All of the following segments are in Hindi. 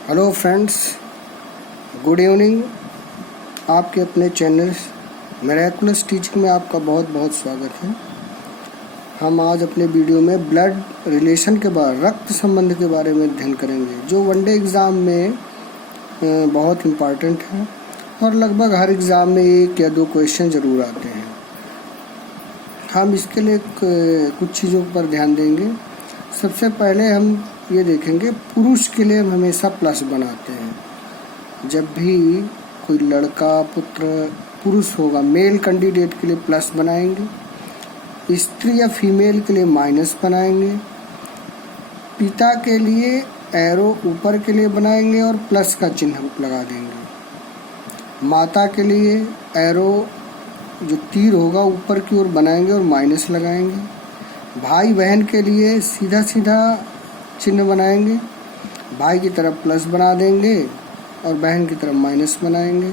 Hello friends, good evening. आपके अपने चैनल मिरेकुलस टीचिंग में आपका बहुत बहुत स्वागत है। हम आज अपने वीडियो में ब्लड रिलेशन के बारे, रक्त संबंध के बारे में अध्ययन करेंगे, जो वनडे एग्ज़ाम में बहुत इम्पॉर्टेंट है और लगभग हर एग्ज़ाम में 1 या 2 क्वेश्चन ज़रूर आते हैं। हम इसके लिए कुछ चीज़ों पर ध्यान देंगे। सबसे पहले हम ये देखेंगे, पुरुष के लिए हम हमेशा प्लस बनाते हैं। जब भी कोई लड़का पुरुष होगा, मेल कैंडिडेट के लिए प्लस बनाएंगे। स्त्री या फीमेल के लिए माइनस बनाएंगे। पिता के लिए एरो ऊपर के लिए बनाएंगे और प्लस का चिन्ह लगा देंगे। माता के लिए एरो जो तीर होगा ऊपर की ओर बनाएंगे और माइनस लगाएंगे। भाई बहन के लिए सीधा सीधा चिन्ह बनाएंगे, भाई की तरफ प्लस बना देंगे और बहन की तरफ माइनस बनाएंगे।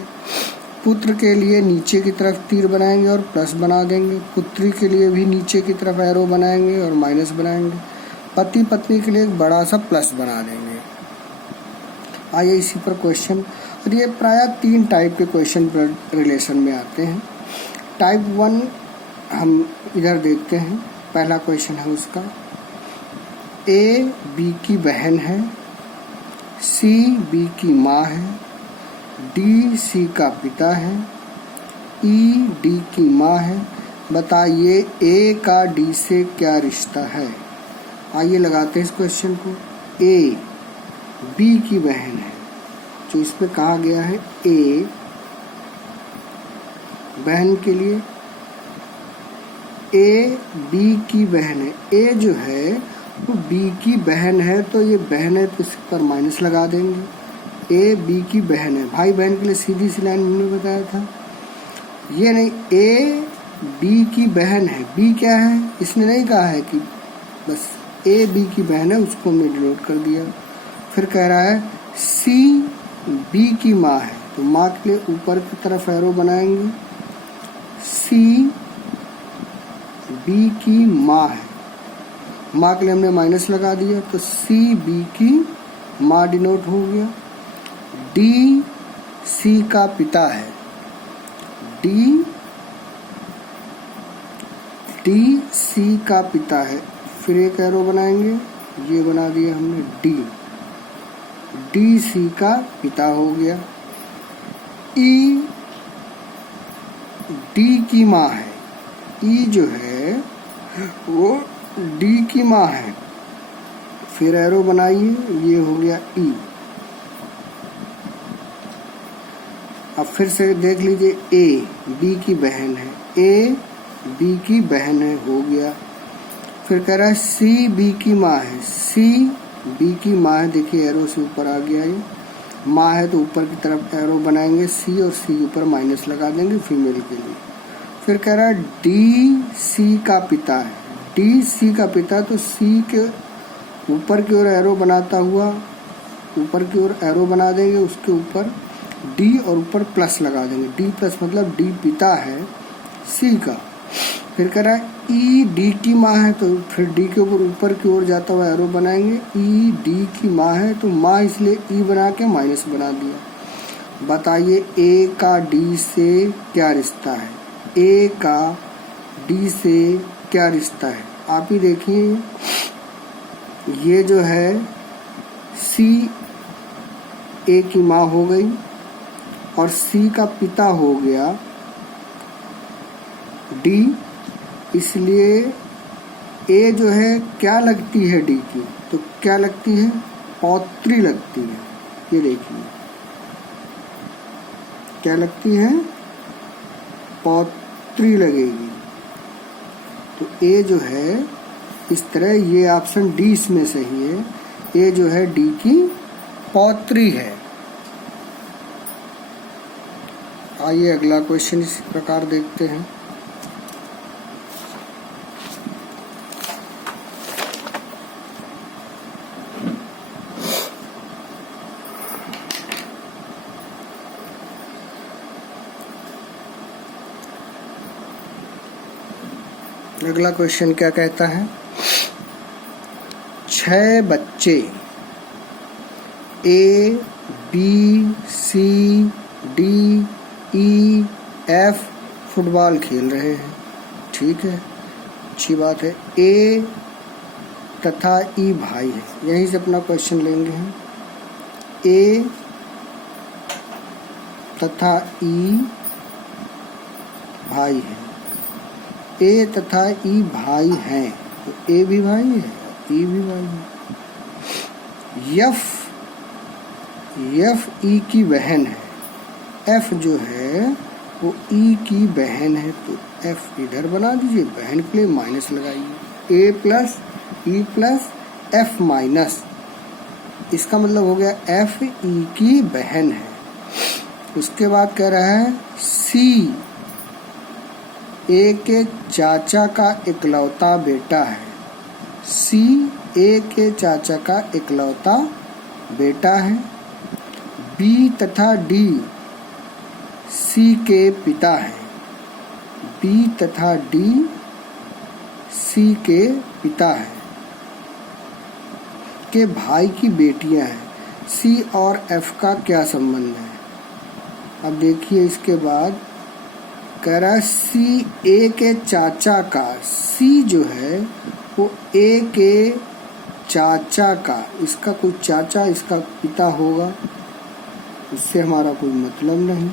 पुत्र के लिए नीचे की तरफ तीर बनाएंगे और प्लस बना देंगे। पुत्री के लिए भी नीचे की तरफ एरो बनाएंगे और माइनस बनाएंगे। पति पत्नी के लिए एक बड़ा सा प्लस बना देंगे। आइए इसी पर क्वेश्चन, और ये प्रायः 3 टाइप के क्वेश्चन ब्लड रिलेशन में आते हैं। टाइप 1 हम इधर देखते हैं। पहला क्वेश्चन है उसका, ए बी की बहन है, सी बी की माँ है, डी सी का पिता है, ई डी की माँ है। बताइए ए का डी से क्या रिश्ता है। आइए लगाते हैं इस क्वेश्चन को। ए बी की बहन है, जो इसमें कहा गया है ए बहन के लिए। ए बी की बहन है, ए जो है वो बी की बहन है, तो ये बहन है तो इस पर माइनस लगा देंगे। ए बी की बहन है, भाई बहन के लिए सीधी सी लाइन हमने बताया था। ये नहीं, ए बी की बहन है, बी क्या है इसने नहीं कहा है कि बस ए बी की बहन है, उसको हमने डिनोट कर दिया। फिर कह रहा है सी बी की माँ है, तो माँ के लिए ऊपर की तरफ एरो बनाएंगे। सी बी की माँ है, माँ के लिए हमने माइनस लगा दिया, तो सी बी की माँ डिनोट हो गया। डी सी का पिता है, डी सी का पिता है। फिर एक एरो बनाएंगे, ये बना दिया हमने डी सी का पिता हो गया। ई डी की माँ है, ई जो है वो डी की माँ है। फिर एरो बनाइए, ये हो गया ई। अब फिर से देख लीजिए, ए बी की बहन है, ए बी की बहन है, हो गया। फिर कह रहा है सी बी की माँ है, सी बी की माँ है। देखिए एरो से ऊपर आ गया, ये माँ है तो ऊपर की तरफ एरो बनाएंगे सी, और सी ऊपर माइनस लगा देंगे फीमेल के लिए। फिर कह रहा है डी सी का पिता है, डी सी का पिता, तो सी के ऊपर की ओर एरो बनाता हुआ ऊपर की ओर एरो बना देंगे, उसके ऊपर डी और ऊपर प्लस लगा देंगे। डी प्लस मतलब डी पिता है सी का। फिर कह रहा है ई डी की माँ है, तो फिर डी के ऊपर की ओर जाता हुआ एरो बनाएंगे। ई डी की माँ है, तो माँ इसलिए ई बना के माइनस बना दिया। बताइए ए का डी से क्या रिश्ता है। ए का डी से क्या रिश्ता है, आप ही देखिए। ये जो है सी ए की माँ हो गई और सी का पिता हो गया डी, इसलिए ए जो है क्या लगती है डी की, तो क्या लगती है, पौत्री लगती है। ये देखिए क्या लगती है, पौत्री लगेगी। तो ए जो है इस तरह, ये ऑप्शन डी इसमें सही है। ए जो है डी की पौत्री है। आइए अगला क्वेश्चन इसी प्रकार देखते हैं। अगला क्वेश्चन क्या कहता है, 6 बच्चे A B C D E F football खेल रहे हैं। ठीक है, अच्छी बात है। A तथा E भाई है, यहीं से अपना क्वेश्चन लेंगे हम। A तथा E भाई है, A तथा E भाई हैं, तो A भी भाई है, E भी भाई है। F E की बहन है, F जो है वो E की बहन है, तो F इधर बना दीजिए, बहन के लिए माइनस लगाइए। A plus E plus F minus, इसका मतलब हो गया F E की बहन है। उसके बाद कह रहा है C A के चाचा का इकलौता बेटा है। C A के चाचा का इकलौता बेटा है। B तथा D C के पिता है। B तथा D C के पिता है के भाई की बेटियां हैं। C और F का क्या संबंध है? अब देखिए, इसके बाद कह रहा है C A के चाचा का, C जो है वो A के चाचा का, इसका कोई चाचा इसका पिता होगा, उससे हमारा कोई मतलब नहीं।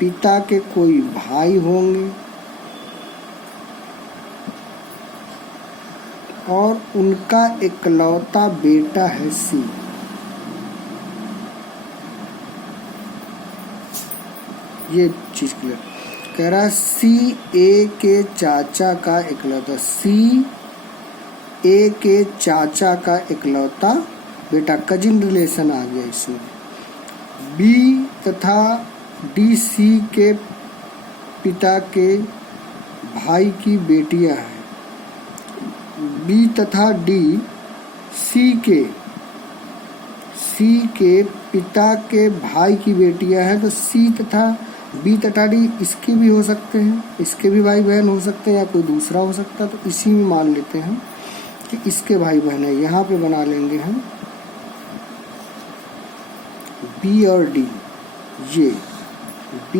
पिता के कोई भाई होंगे और उनका इकलौता बेटा है C। ये चीज क्लियर कह रहा है। C A के चाचा का इकलौता, C A के चाचा का इकलौता बेटा, कजिन रिलेशन आ गया इसमें। B तथा D C के पिता के भाई की बेटियां हैं। B तथा D C के पिता के भाई की बेटियां हैं, तो C तथा B तथा D इसके भी हो सकते हैं, इसके भी भाई बहन हो सकते हैं, या कोई दूसरा हो सकता है, तो इसी में मान लेते हैं कि इसके भाई बहन है। यहाँ पे बना लेंगे हम B और D, ये B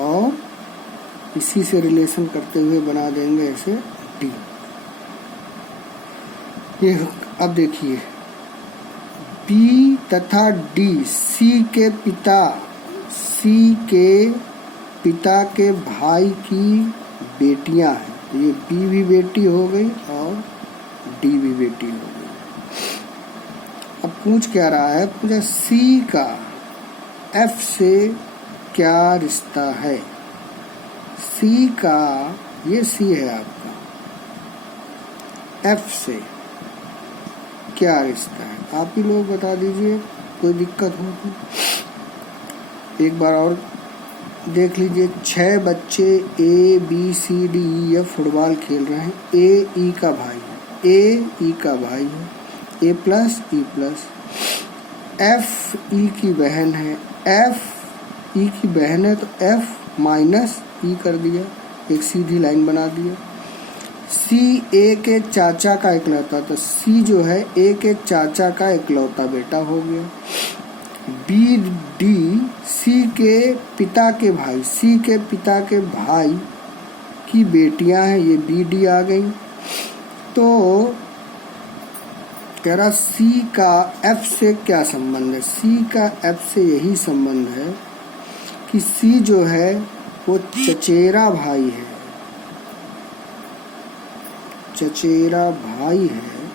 और इसी से रिलेशन करते हुए बना देंगे ऐसे D। ये अब देखिए, B तथा D C के पिता के भाई की बेटियां हैं, तो ये B भी बेटी हो गई और D भी बेटी हो गई। अब पूछ क्या रहा है, पूछा C का F से क्या रिश्ता है। C का, ये C है आपका, F से क्या रिश्ता है, आप ही लोग बता दीजिए, कोई दिक्कत हो तो। एक बार और देख लीजिए, 6 बच्चे A B C D E F football खेल रहे हैं। A E का भाई है, A E का भाई है, A plus E plus. F E की बहन है, F E की बहन है, तो F माइनस E कर दिया, एक सीधी लाइन बना दिया। C A के चाचा का इकलौता, तो C जो है A के चाचा का इकलौता बेटा हो गया। B D C के पिता के भाई, C के पिता के भाई की बेटियां हैं, ये B D आ गई। तो कह रहा C का F से क्या संबंध है। C का F से यही संबंध है कि C जो है वो चचेरा भाई है, चचेरा भाई है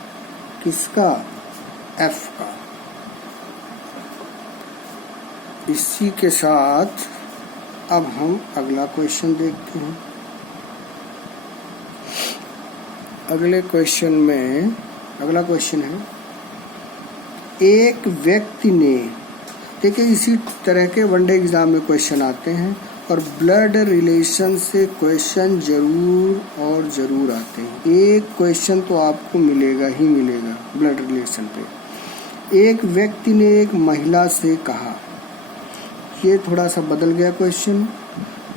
किसका, F का। इसी के साथ अब हम अगला क्वेश्चन देखते हैं। अगले क्वेश्चन में, अगला क्वेश्चन है, एक व्यक्ति ने, देखिए इसी तरह के वनडे एग्जाम में क्वेश्चन आते हैं और ब्लड रिलेशन से क्वेश्चन जरूर और जरूर आते हैं। एक क्वेश्चन तो आपको मिलेगा ही मिलेगा ब्लड रिलेशन पे। एक व्यक्ति ने एक महिला से कहा, ये थोड़ा सा बदल गया क्वेश्चन,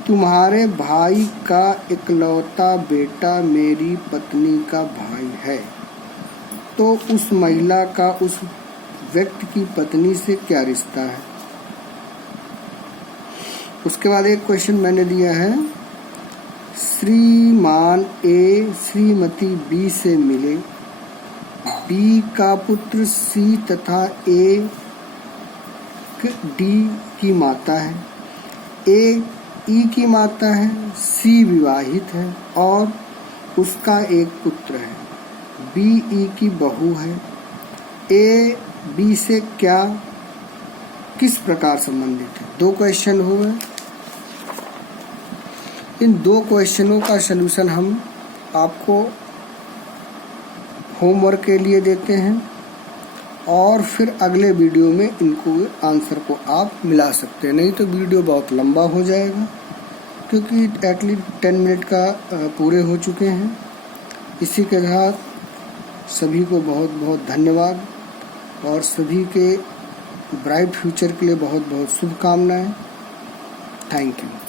तुम्हारे भाई का इकलौता बेटा मेरी पत्नी का भाई है। तो उस महिला का उस व्यक्ति की पत्नी से क्या रिश्ता है। उसके बाद एक क्वेश्चन मैंने दिया है, श्रीमान ए श्रीमती बी से मिले, बी का पुत्र सी तथा ए डी की माता है, ए ई की माता है, सी विवाहित है और उसका एक पुत्र है, बी ई की बहू है। ए बी से क्या किस प्रकार संबंधित है। 2 क्वेश्चन हुए। इन 2 क्वेश्चनों का सलूशन हम आपको होमवर्क के लिए देते हैं और फिर अगले वीडियो में इनको आंसर को आप मिला सकते हैं। नहीं तो वीडियो बहुत लंबा हो जाएगा, क्योंकि एटलीस्ट 10 मिनट का पूरे हो चुके हैं। इसी के साथ सभी को बहुत बहुत धन्यवाद और सभी के ब्राइट फ्यूचर के लिए बहुत बहुत शुभकामनाएं। Thank you.